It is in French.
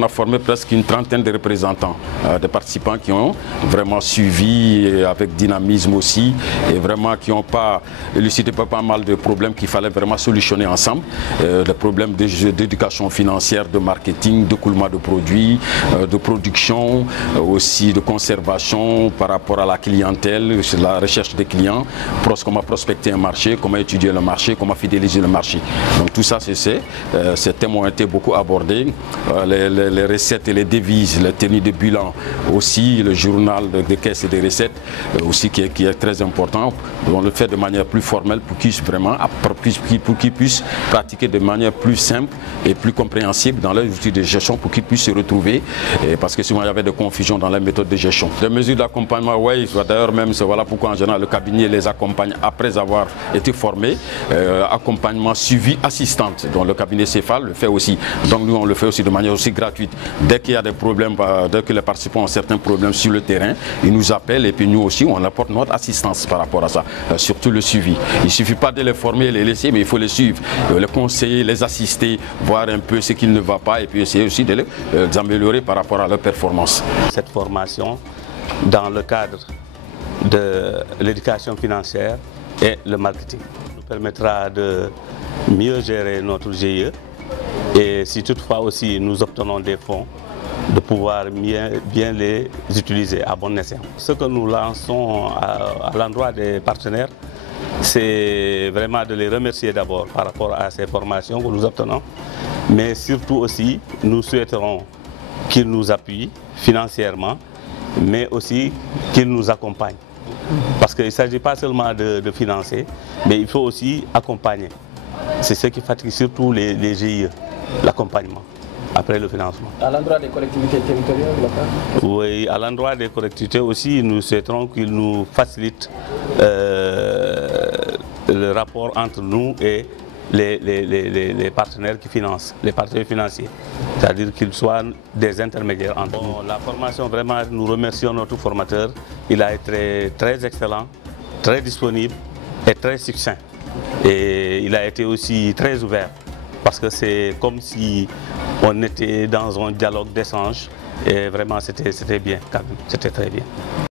On a formé presque une trentaine de représentants, de participants qui ont vraiment suivi avec dynamisme aussi et vraiment qui n'ont pas élucidé pas mal de problèmes qu'il fallait vraiment solutionner ensemble. Des problèmes d'éducation financière, de marketing, d'écoulement de produits, de production, aussi de conservation par rapport à la clientèle, la recherche des clients, comment prospecter un marché, comment étudier le marché, comment fidéliser le marché. Donc tout ça, ces thèmes ont été beaucoup abordés. Les recettes et les devises, la tenue de bilan aussi, le journal de caisse et des recettes aussi qui est très important. On le fait de manière plus formelle pour qu'ils puissent pratiquer de manière plus simple et plus compréhensible dans leurs outils de gestion pour qu'ils puissent se retrouver parce que souvent il y avait des confusions dans les méthodes de gestion. Les mesures d'accompagnement, oui, d'ailleurs même voilà pourquoi en général le cabinet les accompagne après avoir été formés. Accompagnement suivi assistante, dont le cabinet Céphale le fait aussi. Donc nous on le fait aussi de manière aussi gratuite. Dès qu'il y a des problèmes, dès que les participants ont certains problèmes sur le terrain, ils nous appellent et puis nous aussi on apporte notre assistance par rapport à ça, surtout le suivi. Il ne suffit pas de les former et les laisser, mais il faut les suivre, les conseiller, les assister, voir un peu ce qui ne va pas et puis essayer aussi de les améliorer par rapport à leur performance. Cette formation, dans le cadre de l'éducation financière et le marketing, nous permettra de mieux gérer notre GIE. Et si toutefois aussi nous obtenons des fonds, de pouvoir bien les utiliser à bon escient. Ce que nous lançons à l'endroit des partenaires, c'est vraiment de les remercier d'abord par rapport à ces formations que nous obtenons, mais surtout aussi nous souhaiterons qu'ils nous appuient financièrement, mais aussi qu'ils nous accompagnent. Parce qu'il ne s'agit pas seulement de financer, mais il faut aussi accompagner. C'est ce qui fatigue surtout les GIE. L'accompagnement après le financement. À l'endroit des collectivités territoriales locales? Oui, à l'endroit des collectivités aussi, nous souhaiterons qu'ils nous facilitent le rapport entre nous et les partenaires qui financent, les partenaires financiers. C'est-à-dire qu'ils soient des intermédiaires entre nous. La formation, vraiment, nous remercions notre formateur. Il a été très excellent, très disponible et très succinct. Et il a été aussi très ouvert. Parce que c'est comme si on était dans un dialogue d'échange et vraiment c'était bien quand même, c'était très bien.